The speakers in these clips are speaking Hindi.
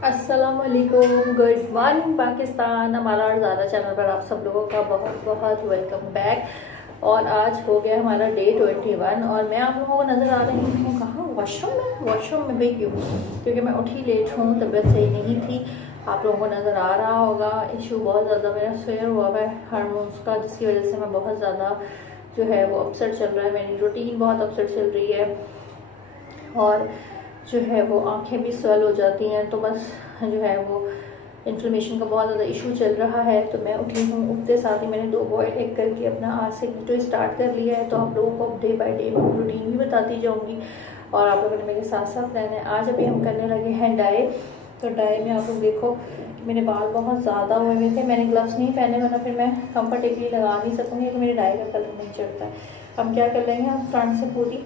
अस्सलामुअलैकुम, गुड मॉर्निंग पाकिस्तान। हमारा और ज़्यादा चैनल पर आप सब लोगों का बहुत बहुत वेलकम बैक। और आज हो गया हमारा डे 21 और मैं आप लोगों को नज़र आ रही हूँ कहाँ, वॉशरूम में भी क्यों, क्योंकि मैं उठी लेट हूँ, तबीयत सही नहीं थी। आप लोगों को नज़र आ रहा होगा इशू बहुत ज़्यादा मेरा फेयर हुआ है हार्मोन्स का, जिसकी वजह से मैं बहुत ज़्यादा जो है वो अपसेट चल रहा है, मेरी रूटीन बहुत अपसेट चल रही है और जो है वो आंखें भी स्वेल हो जाती हैं। तो बस जो है वो इन्फ्लेमेशन का बहुत ज़्यादा इशू चल रहा है। तो मैं उठी हूँ, उठते साथ ही मैंने 2 बॉयल एग करके अपना आज से तो स्टार्ट कर लिया है। तो आप लोगों को डे बाय डे रूटीन भी बताती जाऊँगी और आप लोगों ने मेरे साथ साथ रहना है। आज अभी हम करने लगे हैं डाई। तो डाई में आप लोग देखो कि मेरे बाल बहुत ज़्यादा हुए हुए थे, मैंने ग्लव्स नहीं पहने वरना फिर मैं कंफर्टेबली लगा नहीं सकूँगी कि मेरे डाई का कलर नहीं चढ़ता है। हम क्या कर लेंगे, हम फ्रंट से पूरी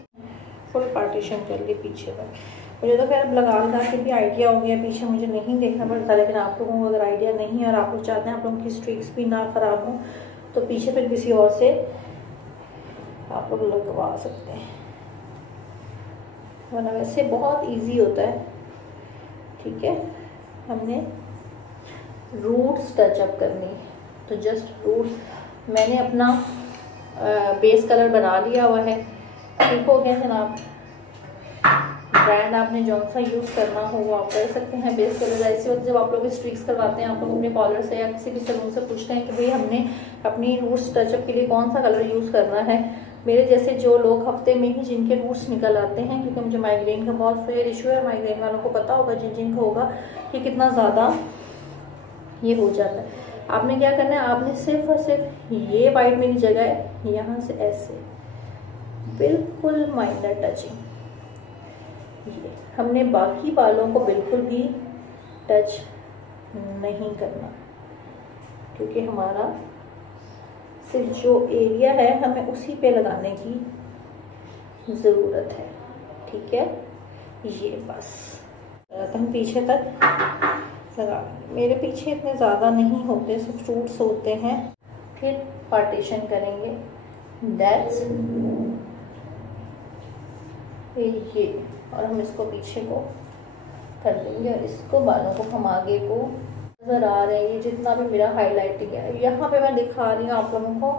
फुल पार्टीशन कर लिए पीछे पर। मुझे तो खैर अब लगा के भी आइडिया हो गया, पीछे मुझे नहीं देखना पड़ता, लेकिन आप लोगों को अगर आइडिया नहीं है और आप लोग चाहते हैं आप लोगों की स्ट्रीक्स भी ना खराब हो तो पीछे फिर किसी और से आप लोग लगवा सकते हैं, वरना वैसे बहुत इजी होता है। ठीक है, हमने रूट्स टचअप करनी, तो जस्ट रूट्स मैंने अपना बेस कलर बना लिया हुआ है। ठीक हो गया जनाब। ब्रांड आपने जौन सा यूज़ करना हो वो आप कर सकते हैं। बेस कलर ऐसे होते जब आप लोग स्ट्रीक्स करवाते हैं, आप लोग अपने कॉलर से या किसी भी सलून से पूछते हैं कि भाई हमने अपनी रूट्स टचअप के लिए कौन सा कलर यूज़ करना है। मेरे जैसे जो लोग हफ्ते में ही जिनके रूट्स निकल आते हैं, क्योंकि मुझे माइग्रेन का बहुत फेयर इशू है, माइग्रेन वालों को पता होगा जिन को होगा कि कितना ज़्यादा ये हो जाता है। आपने क्या करना है, आपने सिर्फ और सिर्फ ये वाइट मेरी जगह है, यहाँ से ऐसे बिल्कुल माइनर टचिंग, हमने बाकी बालों को बिल्कुल भी टच नहीं करना, क्योंकि हमारा सिर्फ जो एरिया है हमें उसी पे लगाने की ज़रूरत है। ठीक है, ये बस तो हम पीछे तक लगा लेंगे। मेरे पीछे इतने ज़्यादा नहीं होते, सिर्फ रूट्स होते हैं। फिर पार्टीशन करेंगे, दैट्स ये, और हम इसको पीछे को कर देंगे और इसको बालों को हम आगे को नज़र आ रहे हैं। जितना भी मेरा हाईलाइटिंग है यहाँ पे मैं दिखा रही हूँ आप लोगों को,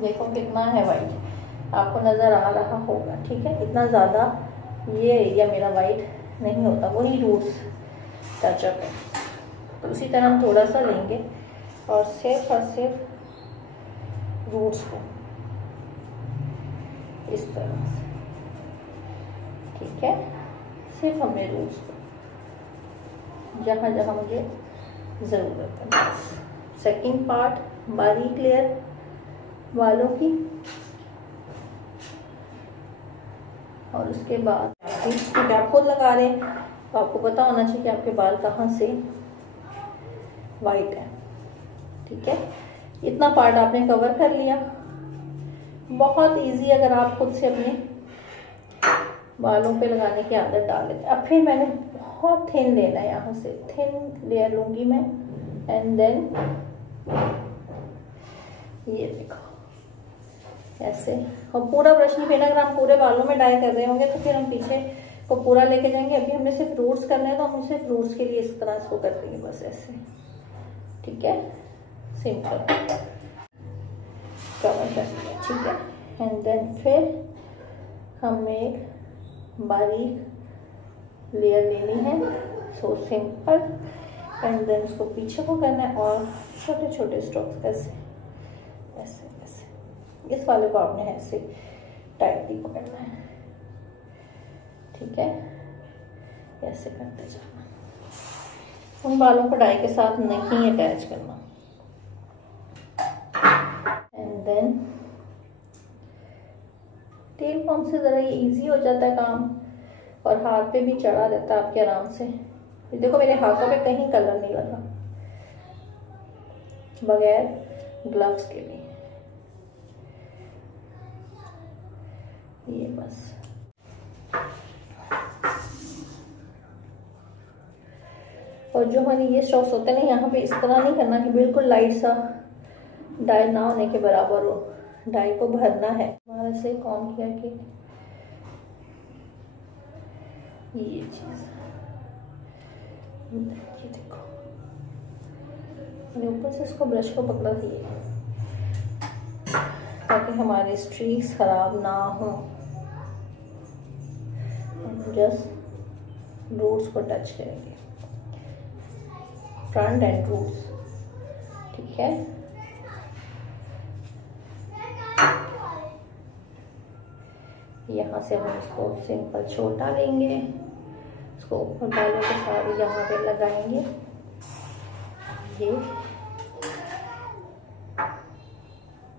देखो कितना है वाइट, आपको नज़र आ रहा होगा। ठीक है, इतना ज़्यादा ये एरिया मेरा वाइट नहीं होता, वही रूट्स टचअप है। तो उसी तरह हम थोड़ा सा लेंगे और सिर्फ रूट्स को इस तरह से, ठीक है, सिर्फ हमने रूट्स को जहाँ जहाँ मुझे ज़रूरत है। बस सेकंड पार्ट बारीक लेयर बालों की, और उसके बाद क्योंकि आप खुद लगा रहे हैं तो आपको पता होना चाहिए कि आपके बाल कहाँ से वाइट है। ठीक है, इतना पार्ट आपने कवर कर लिया। बहुत इजी अगर आप खुद से अपने बालों पे लगाने की आदत डाल लेते। अब फिर मैंने बहुत थिन लेना है, यहाँ से थिन लेयर लूंगी मैं, एंड देन ये देखो ऐसे, और पूरा ब्रश नहीं फेरना। अगर हम पूरे बालों में डाई कर रहे होंगे तो फिर हम पीछे को पूरा लेके जाएंगे। अभी हमने सिर्फ रूट्स करने हैं तो हम सिर्फ रूट्स के लिए इस तरह इसको कर देंगे, बस ऐसे। ठीक है, सिंपल कवर कर दिया। ठीक है, एंड देन फिर हमने एक बारीक लेयर लेनी है, सो सिंपल, एंड देन उसको पीछे को करना है और छोटे छोटे स्ट्रोक्स ऐसे ऐसे ऐसे। इस वाले को आपने ऐसे टाइटली पकड़ना है। ठीक है, ऐसे करते जाना, उन बालों को डाई के साथ नहीं अटैच करना। एंड देन टेल कॉम से ज़रा ये इजी हो जाता है काम, और हाथ पे भी चढ़ा रहता है आपके आराम से। देखो मेरे हाथों पे कहीं कलर नहीं लगा, बगैर ग्लव्स के भी। ये बस और जो हमारे ये स्ट्रोक्स होते हैं ना, यहाँ पे इस तरह नहीं करना कि बिल्कुल लाइट सा डाई ना होने के बराबर हो, डाई को भरना है। हमारे से कॉम किया कि ये चीज़ ये देखो, मैंने ऊपर से इसको ब्रश को पकड़ा दिया ताकि हमारे स्ट्रीक्स खराब ना हो। जस्ट रूट्स को टच करेंगे, फ्रंट एंड रूट्स, ठीक है। यहाँ से हम इसको सिंपल छोटा लेंगे, इसको ऊपर बालों के साथ यहाँ पे लगाएंगे, ये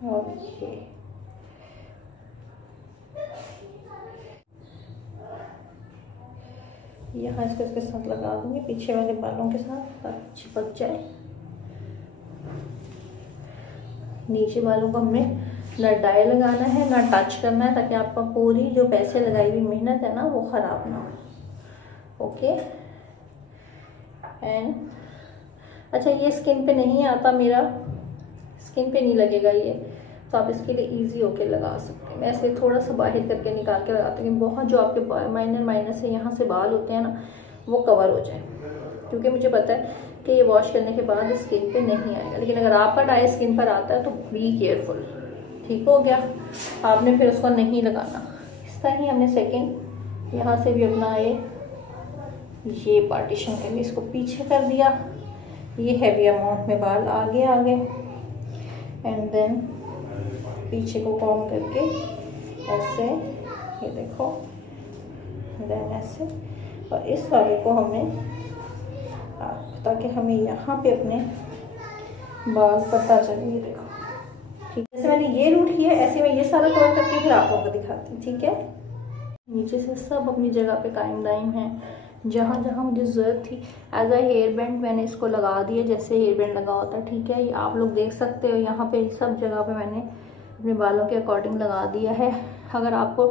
और ये। यहाँ इसको इसके साथ लगा दूंगी पीछे वाले बालों के साथ ताकि चिपक जाए। नीचे बालों को हमने ना डाई लगाना है ना टच करना है, ताकि आपका पूरी जो पैसे लगाई हुई मेहनत है ना वो ख़राब ना हो। ओके एंड अच्छा, ये स्किन पे नहीं आता, मेरा स्किन पे नहीं लगेगा ये, तो आप इसके लिए इजी होके लगा सकते हैं। मैं ऐसे थोड़ा सा बाहर करके निकाल के लगाती हूँ, बहुत जो आपके माइनर से यहाँ से बाल होते हैं ना वो कवर हो जाए, क्योंकि मुझे पता है कि ये वॉश करने के बाद स्किन पे नहीं आएगा। लेकिन अगर आपका डाई स्किन पर आता है तो बी केयरफुल। ठीक हो गया, आपने फिर उसको नहीं लगाना। इस तरह ही हमने सेकंड यहाँ से भी अपना ये पार्टीशन करके इसको पीछे कर दिया। ये हैवी अमाउंट में बाल आगे एंड देन पीछे को कॉम करके ऐसे, ये देखो, देन ऐसे, और इस वाले को हमने ताकि हमें यहाँ पे अपने बाल पता चले। ये देखो, ठीक है, जैसे मैंने ये रूट किया ऐसे मैं ये सारा कवर करके फिर आप लोगों को दिखाती हूँ। ठीक है, नीचे से सब अपनी जगह पे कायम दायम है। जहाँ जहाँ मुझे ज़रूरत थी एज अ हेयर बैंड मैंने इसको लगा दिया, जैसे हेयर बैंड लगा होता है। ठीक है, ये आप लोग देख सकते हो, यहाँ पे सब जगह पे मैंने अपने बालों के अकॉर्डिंग लगा दिया है। अगर आपको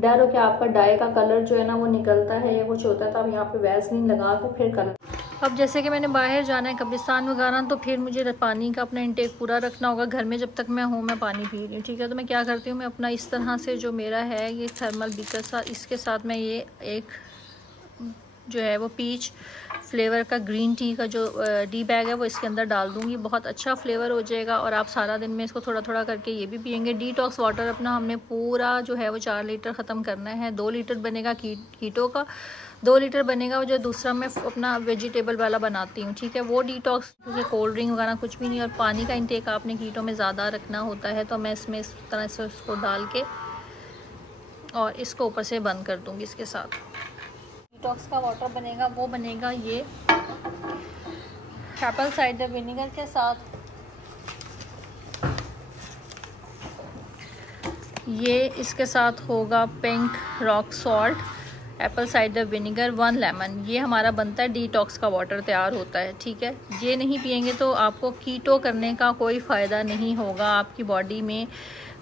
डर हो कि आपका डाई का कलर जो है ना वो निकलता है या कुछ होता है, तो आप यहाँ पे वैसलीन लगा के फिर कलर। अब जैसे कि मैंने बाहर जाना है कब्रिस्तान वगैरह, तो फिर मुझे पानी का अपना इंटेक पूरा रखना होगा। घर में जब तक मैं हूँ मैं पानी पी रही हूँ। ठीक है, तो मैं क्या करती हूँ, मैं अपना इस तरह से जो मेरा है ये थर्मल बीकर सा, इसके साथ मैं ये एक जो है वो पीच फ्लेवर का ग्रीन टी का जो डी बैग है वो इसके अंदर डाल दूँगी। बहुत अच्छा फ्लेवर हो जाएगा और आप सारा दिन में इसको थोड़ा थोड़ा करके ये भी पियेंगे। डिटॉक्स वाटर अपना हमने पूरा जो है वो 4 लीटर ख़त्म करना है। 2 लीटर बनेगा कीटो का, 2 लीटर बनेगा वो जो दूसरा मैं अपना वेजिटेबल वाला बनाती हूँ। ठीक है, वो डिटॉक्स, क्योंकि कोल्ड ड्रिंक वगैरह कुछ भी नहीं। और पानी का इंटेक आपने कीटो में ज़्यादा रखना होता है, तो मैं इसमें इस तरह से उसको डाल के और इसको ऊपर से बंद कर दूँगी। इसके साथ डिटॉक्स का वाटर बनेगा, वो बनेगा ये एप्पल साइडर विनेगर के साथ। ये इसके साथ होगा pink rock salt, Apple cider vinegar, 1 lemon. ये हमारा बनता है डिटॉक्स का वाटर तैयार होता है। ठीक है, ये नहीं पियेंगे तो आपको कीटो करने का कोई फ़ायदा नहीं होगा। आपकी बॉडी में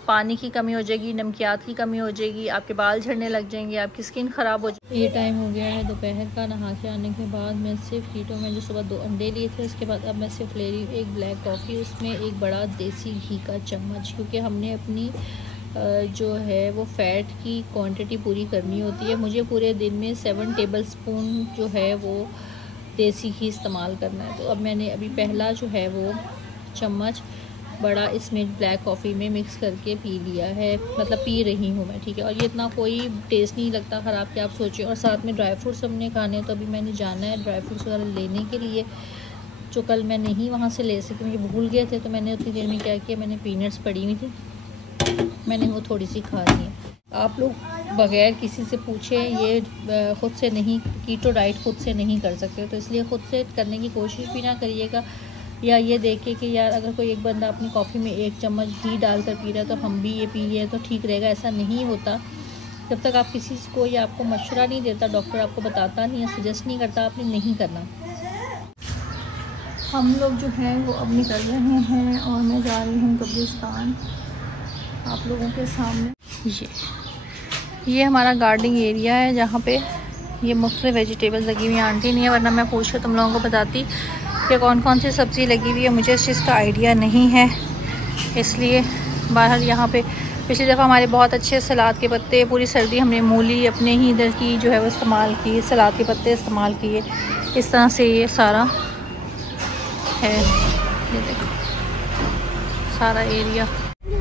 पानी की कमी हो जाएगी, नमकियात की कमी हो जाएगी, आपके बाल झड़ने लग जाएंगे, आपकी स्किन ख़राब हो जाएगी। ये टाइम हो गया है दोपहर का। नहा के आने के बाद मैं सिर्फ कीटो में जो सुबह 2 अंडे लिए थे, उसके बाद अब मैं सिर्फ ले रही हूँ एक ब्लैक कॉफ़ी, उसमें एक बड़ा देसी घी का चम्मच, क्योंकि हमने अपनी जो है वो फ़ैट की क्वांटिटी पूरी करनी होती है। मुझे पूरे दिन में 7 टेबलस्पून जो है वो देसी घी इस्तेमाल करना है। तो अब मैंने अभी पहला जो है वो चम्मच बड़ा इसमें ब्लैक कॉफ़ी में मिक्स करके पी लिया है, मतलब पी रही हूँ मैं। ठीक है, और ये इतना कोई टेस्ट नहीं लगता ख़राब कि आप सोचिए। और साथ में ड्राई फ्रूट्स हमने खाने, तो अभी मैंने जाना है ड्राई फ्रूट्स वगैरह लेने के लिए, जो कल मैं नहीं वहाँ से ले सकी, मुझे भूल गए थे। तो मैंने उतनी देर में क्या किया, मैंने पीनट्स पड़ी हुई थी, मैंने वो थोड़ी सी खा ली है। आप लोग बग़ैर किसी से पूछे ये ख़ुद से नहीं, कीटो डाइट ख़ुद से नहीं कर सकते, तो इसलिए ख़ुद से करने की कोशिश भी ना करिएगा। या ये देखे कि यार अगर कोई एक बंदा अपनी कॉफ़ी में 1 चम्मच घी डालकर पी रहा है तो हम भी ये पी तो ठीक रहेगा, ऐसा नहीं होता। जब तक आप किसी को या आपको मशवरा नहीं देता, डॉक्टर आपको बताता नहीं है, सजेस्ट नहीं करता, आपने नहीं करना। हम लोग जो हैं वो अब निकल रहे हैं और मैं जा रही हूँ कब्रिस्तान आप लोगों के सामने। ये हमारा गार्डनिंग एरिया है जहाँ पे ये मुख्तलिफ वेजिटेबल्स लगी हुई हैं। आंटी नहीं है, वरना मैं पूछ कर तुम लोगों को बताती कि कौन कौन सी सब्ज़ी लगी हुई है। मुझे इस चीज़ का आइडिया नहीं है, इसलिए बाहर यहाँ पे पिछली दफ़ा हमारे बहुत अच्छे सलाद के पत्ते, पूरी सर्दी हमने मूली अपने ही इधर की जो है वो इस्तेमाल की, सलाद के पत्ते इस्तेमाल किए। इस तरह से ये सारा है, ये देखो सारा एरिया।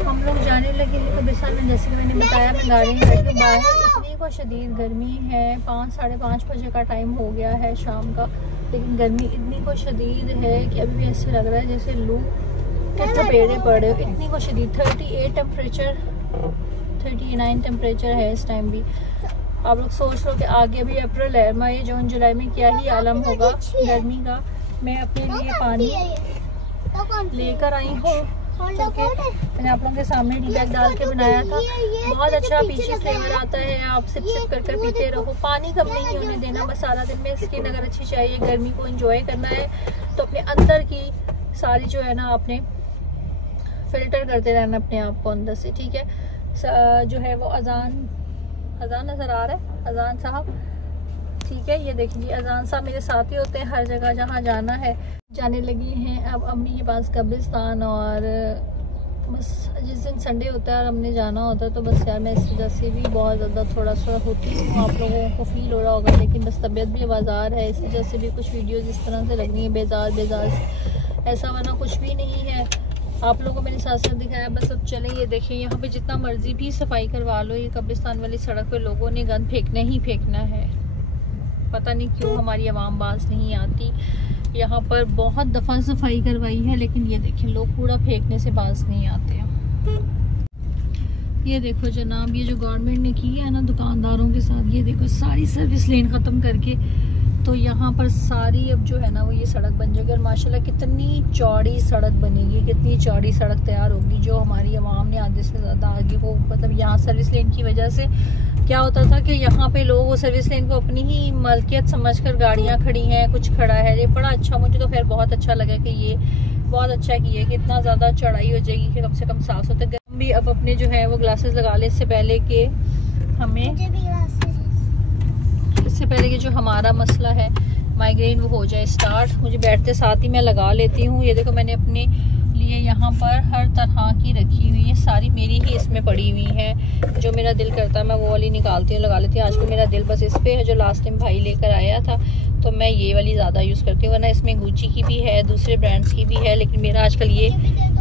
हम लोग जाने लगे हैं कब्रिस्तान में। जैसे कि मैंने बताया, मैं गाड़ी में बैठी हूँ। बाहर इतनी को शदीद गर्मी है, 5-5:30 बजे का टाइम हो गया है शाम का, लेकिन गर्मी इतनी को शदीद है कि अभी भी ऐसे लग रहा है जैसे लू के थपेड़े पड़े। इतनी को शदीद 38 टेम्परेचर, 39 टेम्परेचर है इस टाइम भी। आप लोग सोच लो कि आगे भी अप्रैल है, मई जून जुलाई में क्या ही आलम होगा गर्मी का। मैं अपने लिए पानी लेकर आई हूँ, क्योंकि मैंने आप लोगों के सामने टी बैग डाल के बनाया था। बहुत अच्छा पीछे फ्लेवर आता है, आप सिप सिप कर कर पीते रहो। पानी कम नहीं होने देना, बस सारा दिन में स्किन अगर अच्छी चाहिए, गर्मी को एंजॉय करना है तो अपने अंदर की सारी जो है ना आपने फिल्टर करते रहना अपने आप को अंदर से, ठीक है। जो है वो अजान नज़र आ रहा है, अजान साहब, ठीक है। ये देखिए अजान साहब मेरे साथ ही होते हैं हर जगह जहाँ जाना है। जाने लगी हैं अब अम्मी के पास कब्रिस्तान, और बस जिस दिन संडे होता है और हमने जाना होता है तो बस यार मैं इस वजह से भी बहुत ज़्यादा थोड़ा सा होती हूँ, आप लोगों को फील हो रहा होगा, लेकिन बस तबीयत भी आवाज़ार है, इस वजह से भी कुछ वीडियोज़ इस तरह से लग रही हैं बेजार ऐसा वरना कुछ भी नहीं है। आप लोगों को मैंने साथ साथ दिखाया, बस अब चलें। ये देखिए यहाँ पे जितना मर्जी भी सफाई करवा लो, ये कब्रिस्तान वाली सड़क पे लोगों ने गंद फेंकना ही फेंकना है। पता नहीं क्यों हमारी आवाम बाज नहीं आती। यहाँ पर बहुत दफ़ा सफाई करवाई है, लेकिन ये देखिए लोग कूड़ा फेंकने से बाज नहीं आते हैं। ये देखो जनाब, ये जो गवर्नमेंट ने की है ना दुकानदारों के साथ, ये देखो सारी सर्विस लेन ख़त्म करके तो यहाँ पर सारी अब जो है ना वो ये सड़क बन जाएगी। और माशाल्लाह कितनी चौड़ी सड़क बनेगी, कितनी चौड़ी सड़क तैयार होगी, जो हमारी आवाम ने आधे से ज़्यादा आगे को, मतलब यहाँ सर्विस लेन की वजह से क्या होता था कि यहाँ पे लोग वो सर्विस लेन को अपनी ही मलकियत समझकर गाड़ियाँ खड़ी हैं, कुछ खड़ा है। ये बड़ा अच्छा, मुझे तो खैर बहुत अच्छा लगा कि ये बहुत अच्छा किया कि इतना ज़्यादा चढ़ाई हो जाएगी कि कम से कम साफ होता है। हम भी अब अपने जो है वो ग्लासेस लगा ले, इससे पहले कि जो हमारा मसला है माइग्रेन वो हो जाए स्टार्ट। मुझे बैठते साथ ही मैं लगा लेती हूँ। ये देखो मैंने अपने लिए यहाँ पर हर तरह की रखी हुई है, सारी मेरी ही इसमें पड़ी हुई है। जो मेरा दिल करता है मैं वो वाली निकालती हूँ, लगा लेती हूँ। आजकल मेरा दिल बस इस पे है, जो लास्ट टाइम भाई लेकर आया था तो मैं ये वाली ज़्यादा यूज़ करती हूँ, वरना इसमें गुची की भी है, दूसरे ब्रांड्स की भी है, लेकिन मेरा आजकल ये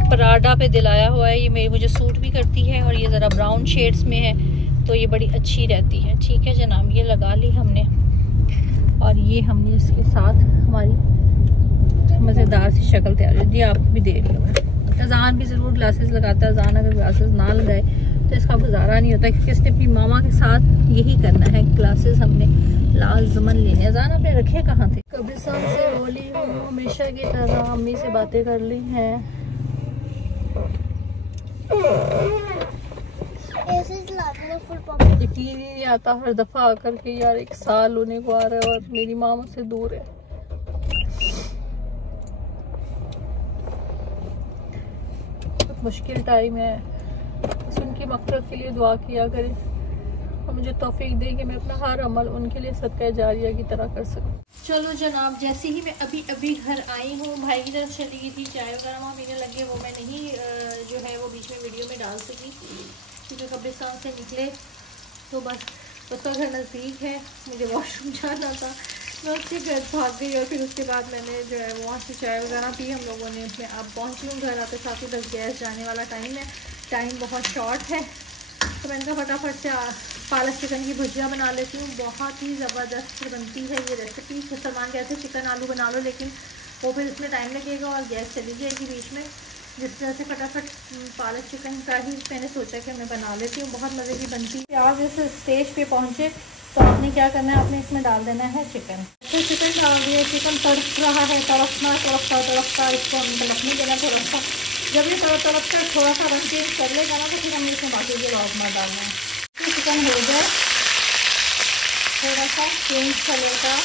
पराडा पे दिल आया हुआ है। ये मुझे सूट भी करती है और ये ज़रा ब्राउन शेड्स में है तो ये बड़ी अच्छी रहती है, ठीक है जनाब। ये लगा ली हमने, और ये हमने इसके साथ हमारी मज़ेदार सी शक्ल तैयार होती है। आपको भी दे रही हूँ। अजान भी ज़रूर ग्लासेस लगाता है, अजान अगर ग्लासेस ना लगाए तो इसका गुजारा नहीं होता, क्योंकि इसने अपनी मामा के साथ यही करना है, ग्लासेस हमने लाजमन लेने। अजान आपने रखे कहाँ थे? कब्रिस्तान से बोली हूँ, हमेशा की तरह अम्मी से बातें कर ली हैं। यकीन ही नहीं आता हर दफ़ा आकर के यार 1 साल होने को आ रहा है और मेरी माँ मुझसे दूर है। बहुत मुश्किल टाइम है, उनकी मग़फ़िरत के लिए दुआ किया करें और मुझे तौफीक दे कि मैं अपना हर अमल उनके लिए सदका जारिया की तरह कर सकूं। चलो जनाब, जैसे ही मैं अभी घर आई हूँ, भाई की तरफ चली गई थी, चाय वगैरह वहाँ पीने लगे, वो मैं नहीं जो है वो बीच में वीडियो में डाल सकी क्योंकि कब्रिस्तान से निकले तो बस उसका घर नज़दीक है, मुझे वॉशरूम जाना था, मैं उसके घर भाग गई और फिर उसके बाद मैंने जो है वहाँ से चाय वगैरह पी हम लोगों ने। मैं अब पहुँची हूँ घर, आते साथ ही बस गैस जाने वाला टाइम है, टाइम बहुत शॉर्ट है, तो मैंने कहा फटाफट से पालक चिकन की भुजिया बना लेती हूँ। बहुत ही ज़बरदस्त बनती है ये रेसिपी। तो सलमान कहते चिकन आलू बना लो, लेकिन वो फिर इसमें टाइम लगेगा और गैस चली जाएगी बीच में, जिस तरह से फटाफट पालक चिकन का ही मैंने सोचा कि मैं बना लेती हूँ। बहुत मज़े की बनती है। आप इस स्टेज पे पहुँचे तो आपने क्या करना है, आपने इसमें डाल देना है चिकन। तो चिकन डाल दिया, चिकन तड़प रहा है, तड़पता इसको तड़पने देना थोड़ा सा। जब ये तड़पता थोड़ा सा रंग चेंज कर लेगा ना तो फिर हमें इसमें बाकी के राजमा डालना है। तो चिकन हो जाए थोड़ा सा चेंज कर लेगा,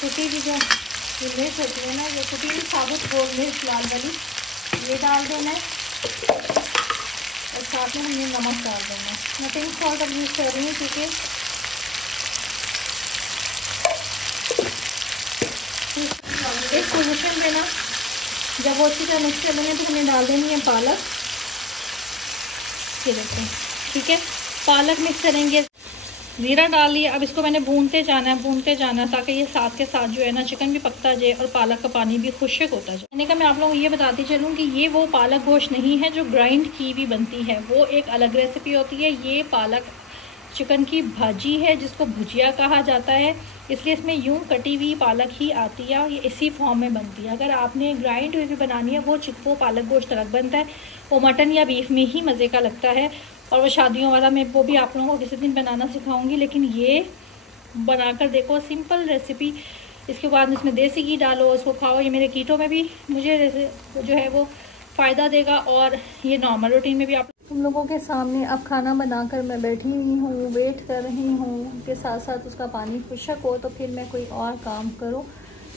कुटी की जो मिर्च होती है ना, ये कुटी हुई साबुत गोल मिर्च लाल वाली, ये डाल देना है और साथ में हमने नमक डाल देना है। मैं पिंक सॉल्ट अब यूज़ कर रही हूँ क्योंकि इस पोजीशन पे ना जब वो अच्छी तरह मिक्स कर लेंगे तो हमें डाल देनी है पालक। ये देखें, ठीक है। पालक मिक्स करेंगे, ज़ीरा डाल लिया। अब इसको मैंने भूनते जाना है ताकि ये साथ के साथ जो है ना चिकन भी पकता जाए और पालक का पानी भी खुश्क होता जाए। मैंने कहा मैं आप लोगों को ये बताती चलूँ कि ये वो पालक गोश्त नहीं है जो ग्राइंड की भी बनती है, वो एक अलग रेसिपी होती है। ये पालक चिकन की भाजी है जिसको भुजिया कहा जाता है, इसलिए इसमें यूं कटी हुई पालक ही आती है और ये इसी फॉर्म में बनती है। अगर आपने ग्राइंड हुई भी बनानी है वो पालक गोश्त अलग बनता है, वो मटन या बीफ में ही मज़े का लगता है। और वो शादियों वाला मैं वो भी आप लोगों को किसी दिन बनाना सिखाऊंगी, लेकिन ये बनाकर देखो, सिंपल रेसिपी। इसके बाद इसमें देसी घी डालो, इसको खाओ। ये मेरे कीटो में भी मुझे जो है वो फ़ायदा देगा और ये नॉर्मल रूटीन में भी। आप तुम लोगों के सामने अब खाना बनाकर मैं बैठी हुई हूँ, वेट कर रही हूँ के साथ साथ उसका पानी खुशक हो तो फिर मैं कोई और काम करूँ।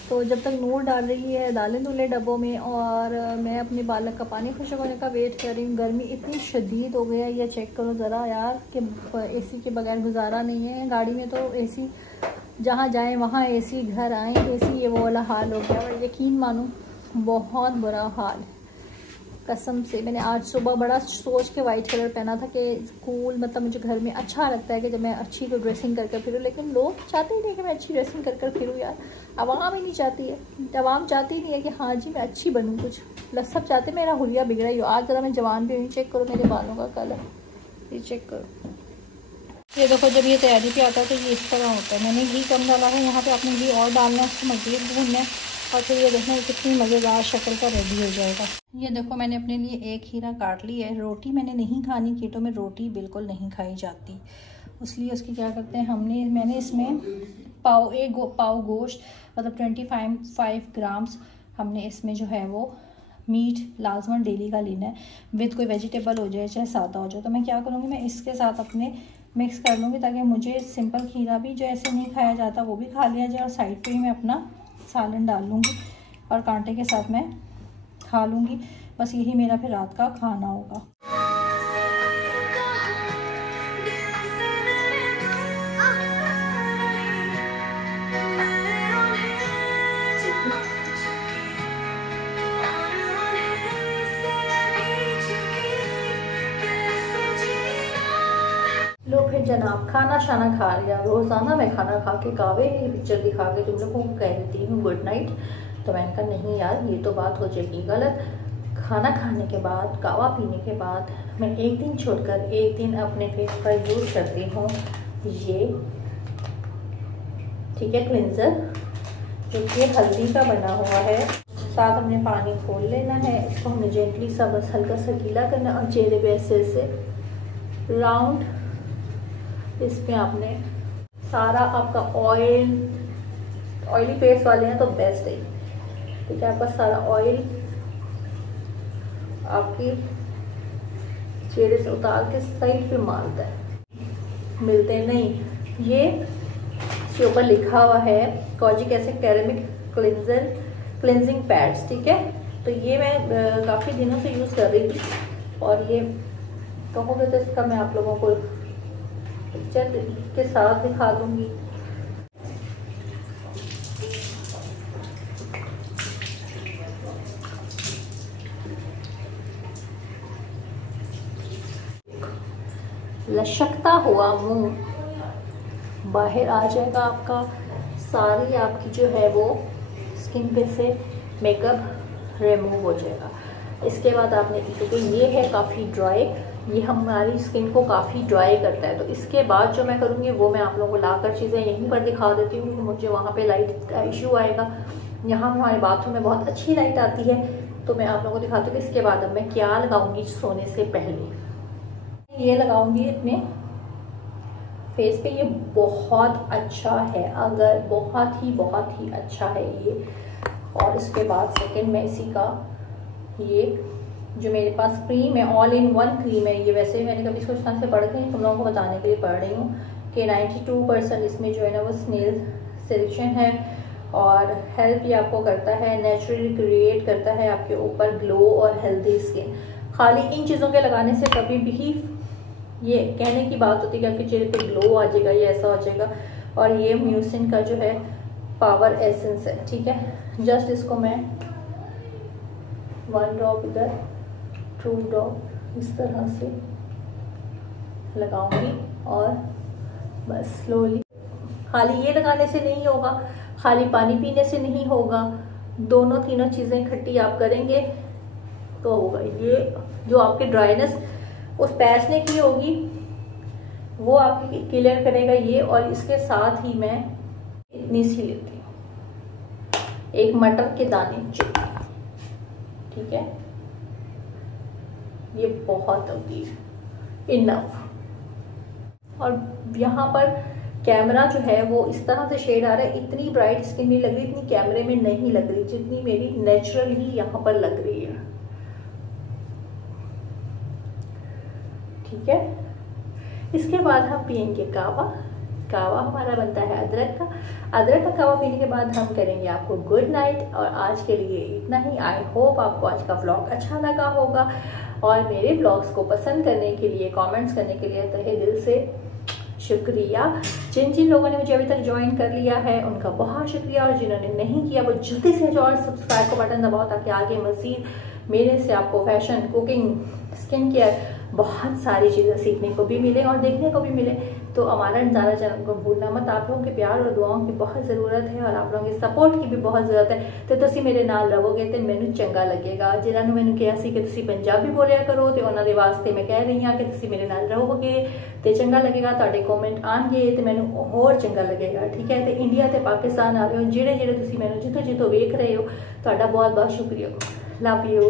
तो जब तक नूर डाल रही है दालें दूल्हे डब्बों में और मैं अपने बालक का पानी खुशक होने का वेट कर रही हूँ। गर्मी इतनी शदीद हो गया, ये चेक करो ज़रा यार कि एसी के बगैर गुजारा नहीं है। गाड़ी में तो एसी, जहाँ जाएं वहाँ एसी, घर आएँ एसी, ये वो वाला हाल हो गया। और यकीन मानो बहुत बुरा हाल है कसम से। मैंने आज सुबह बड़ा सोच के वाइट कलर पहना था कि कूल, मतलब मुझे घर में अच्छा लगता है कि जब मैं अच्छी को ड्रेसिंग कर कर फिरूँ, लेकिन लोग चाहते ही नहीं कि मैं अच्छी ड्रेसिंग कर कर फिरूँ यार। आवाम ही नहीं चाहती है, आवाम चाहती ही नहीं है कि हाँ जी मैं अच्छी बनूँ कुछ। सब चाहते मेरा हुलिया बिगड़ा ही हो। आज ज़रा मैं जवान भी हुई, चेक करो मेरे बालों का कलर, ये चेक करो। ये देखो जब ये तैयारी पे आता है तो ये इस तरह होता है। मैंने घी कम डाला है, यहाँ पे आपने घी और डालना है, उसको मज़ीद भूनना है और फिर ये देखना कितनी मज़ेदार शक्ल का रेडी हो जाएगा। ये देखो मैंने अपने लिए एक खीरा काट ली है। रोटी मैंने नहीं खानी, कीटो में रोटी बिल्कुल नहीं खाई जाती, इसलिए उसकी क्या करते हैं मैंने इसमें पाव गोश्त मतलब 25 ग्राम्स हमने इसमें जो है वो मीट लाजमन डेली का लेना है, विद कोई वेजिटेबल हो जाए चाहे सादा हो जाए। तो मैं क्या करूँगी, मैं इसके साथ अपने मिक्स कर लूँगी ताकि मुझे सिंपल खीरा भी जो ऐसे नहीं खाया जाता वो भी खा लिया जाए और साइड पे ही मैं अपना सालन डाल लूँगी और कांटे के साथ मैं खा लूँगी। बस यही मेरा फिर रात का खाना होगा। लो फिर जनाब खाना शाना खा लिया। रोज़ाना मैं खाना खा के कावे पिक्चर दिखा के तुम लोगों को कह देती हूँ गुड नाइट, तो मैंने कहा नहीं यार ये तो बात हो जाएगी गलत। खाना खाने के बाद कावा पीने के बाद मैं एक दिन छोड़कर एक दिन अपने फेस पर यूज़ करती हूँ ये, ठीक है, क्लिंजर जो कि हल्दी का बना हुआ है। साथ हमने पानी खोल लेना है, इसको हमने जेंटली सा बस हल्का सा गीला करना और चेहरे पे ऐसे राउंड इसमें आपने सारा आपका ऑयली फेस वाले हैं तो बेस्ट है, ठीक है। आपका सारा ऑयल आपकी चेहरे से उतार के साइड पे मारता है, मिलते नहीं। ये इसके ऊपर लिखा हुआ है कोजिक एसिड कैरेमिक क्लिंजिंग पैड्स, ठीक है। तो ये मैं काफ़ी दिनों से यूज़ कर रही थी और ये कहोगे तो इसका मैं आप लोगों को पिक्चर के साथ दिखा दूंगी। लचकता हुआ मुंह बाहर आ जाएगा आपका, सारी आपकी जो है वो स्किन पे से मेकअप रिमूव हो जाएगा। इसके बाद आपने क्योंकि ये है काफ़ी ड्राई, ये हमारी स्किन को काफ़ी ड्राई करता है, तो इसके बाद जो मैं करूँगी वो मैं आप लोगों को लाकर चीज़ें यहीं पर दिखा देती हूँ क्योंकि मुझे वहाँ पे लाइट का इशू आएगा। यहाँ हमारे बाथरूम में बहुत अच्छी लाइट आती है तो मैं आप लोगों को दिखाती हूँ। इसके बाद अब मैं क्या लगाऊंगी सोने से पहले, ये लगाऊंगी अपने फेस पे। ये बहुत अच्छा है, अगर बहुत ही अच्छा है ये। और इसके बाद सेकंड में इसी का ये जो मेरे पास क्रीम है, ऑल इन वन क्रीम है ये। वैसे मैंने कभी इसको इस तरह से पढ़ के नहीं, तुम लोगों को बताने के लिए पढ़ रही हूँ कि 92% इसमें जो है ना वो स्नेल सिलेक्शन है और हेल्प ये आपको करता है, नेचुरली क्रिएट करता है आपके ऊपर ग्लो और हेल्दी स्किन। खाली इन चीज़ों के लगाने से कभी भी ये कहने की बात होती है कि आपके चेहरे पे ग्लो आ जाएगा, ये ऐसा हो जाएगा। और ये म्यूसिन का जो है पावर एसेंस है, ठीक है। जस्ट इसको मैं 1 ड्रॉप इधर, 2 ड्रॉप इस तरह से लगाऊंगी और बस स्लोली। खाली ये लगाने से नहीं होगा, खाली पानी पीने से नहीं होगा, दोनों तीनों चीज़ें इकट्ठी आप करेंगे तो होगा। ये जो आपकी ड्राइनेस उस पैच ने की होगी वो आपकी क्लियर करेगा ये। और इसके साथ ही मैं इतनी सी लेती हूँ, एक मटर के दाने चुप, ठीक है, ये बहुत होती है, इनफ। और यहाँ पर कैमरा जो है वो इस तरह से शेड आ रहा है, इतनी ब्राइट स्किन नहीं लग रही, इतनी कैमरे में नहीं लग रही जितनी मेरी नेचुरल ही यहाँ पर लग रही है, ठीक है। इसके बाद हम पियेंगे कावा। कावा हमारा बनता है अदरक का। अदरक का कावा पीने के बाद हम करेंगे आपको गुड नाइट। और आज के लिए इतना ही। आई होप आपको आज का व्लॉग अच्छा लगा होगा, और मेरे ब्लॉग्स को पसंद करने के लिए, कमेंट्स करने के लिए तहे दिल से शुक्रिया। जिन जिन लोगों ने मुझे अभी तक ज्वाइन कर लिया है उनका बहुत शुक्रिया, और जिन्होंने नहीं किया वो जल्दी से जाओ और सब्सक्राइब का बटन दबाओ, ताकि आगे मजीद मेरे से आपको फैशन, कुकिंग, स्किन केयर, बहुत सारी चीज़ें सीखने को भी मिले और देखने को भी मिले। तो हमारा नज़ारा चैनल को भूलना मत। आप लोगों के प्यार और दुआओं की बहुत ज़रूरत है, और आप लोगों की सपोर्ट की भी बहुत ज़रूरत है। तो तुसी मेरे नाल रहोगे तो मैनू चंगा लगेगा। जिन्होंने मैंने कहा सी कि तुसी पंजाबी बोलिया करो, तो उन्होंने वास्ते मैं कह रही हाँ कि तुसी मेरे नाल रहोगे तो चंगा लगेगा, तुहाडे कमेंट आएंगे तो मैनू होर चंगा लगेगा, ठीक है। तो इंडिया ते पाकिस्तान आ रहे हो, जेड़े जेड़े तुसी मैनू जितों जितों वेख रहे हो, तुहाडा बहुत बहुत शुक्रिया। Love you.